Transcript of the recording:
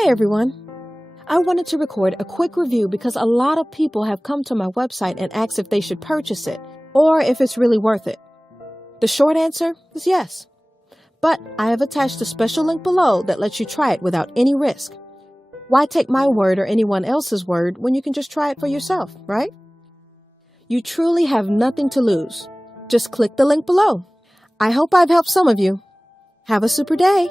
Hey everyone! I wanted to record a quick review because a lot of people have come to my website and asked if they should purchase it or if it's really worth it. The short answer is yes. But I have attached a special link below that lets you try it without any risk. Why take my word or anyone else's word when you can just try it for yourself, right? You truly have nothing to lose. Just click the link below. I hope I've helped some of you. Have a super day!